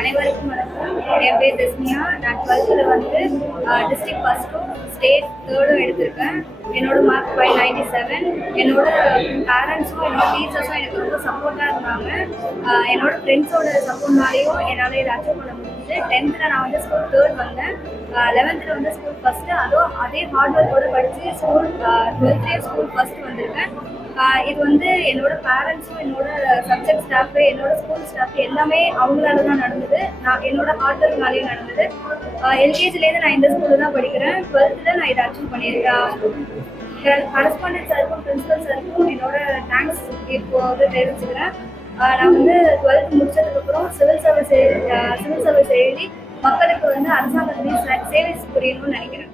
அனைவருக்கும் வணக்கம். என் பேர் தஸ்மியா. நான் 12th வந்து டிஸ்ட்ரிக்ட் ஃபர்ஸ்ட்டும் ஸ்டேட் தேர்டும் எடுத்திருக்கேன். என்னோட மார்க் 597. என்னோட பேரண்ட்ஸும் என்னோட டீச்சர்ஸும் எனக்கு ரொம்ப சப்போர்ட்டாக இருந்தாங்க. என்னோட ஃப்ரெண்ட்ஸோட சப்போர்ட்னாலேயும் என்னால் இதை அச்சீவ் பண்ண முடிஞ்சுது. 10th நான் வந்து ஸ்கூல் தேர்ட் வந்தேன். 11th வந்து ஸ்கூல் ஃபஸ்ட்டு. அதுவும் அதே ஹார்ட் ஒர்க்கோடு படித்து ஸ்கூல் 12th ஸ்கூல் ஃபஸ்ட்டு வந்திருக்கேன். இது வந்து என்னோட பேரண்ட்ஸும் என்னோட சப்ஜெக்ட் ஸ்டாஃபு என்னோட ஸ்கூல் ஸ்டாஃப் எல்லாமே அவங்களால தான் நடந்தது. நான் என்னோட ஹார்ட் ஒர்க்னாலேயும் நடந்தது. எல்கேஜிலேருந்து நான் இந்த ஸ்கூலில் தான் படிக்கிறேன். 12th நான் இதை அச்சீவ் பண்ணியிருக்கேன். கரஸ்பாண்டன்ட் சாருக்கும் பிரின்சிபல் சாருக்கும் என்னோட தேங்க்ஸ் இப்போ வந்து தெரிவிச்சுக்கிறேன். நான் வந்து 12th முடிச்சதுக்கப்புறம் சிவில் சர்வீஸ் எழுதி மக்களுக்கு வந்து அரசாங்கத்துலேயும் சேவை புரியணும்னு நினைக்கிறேன்.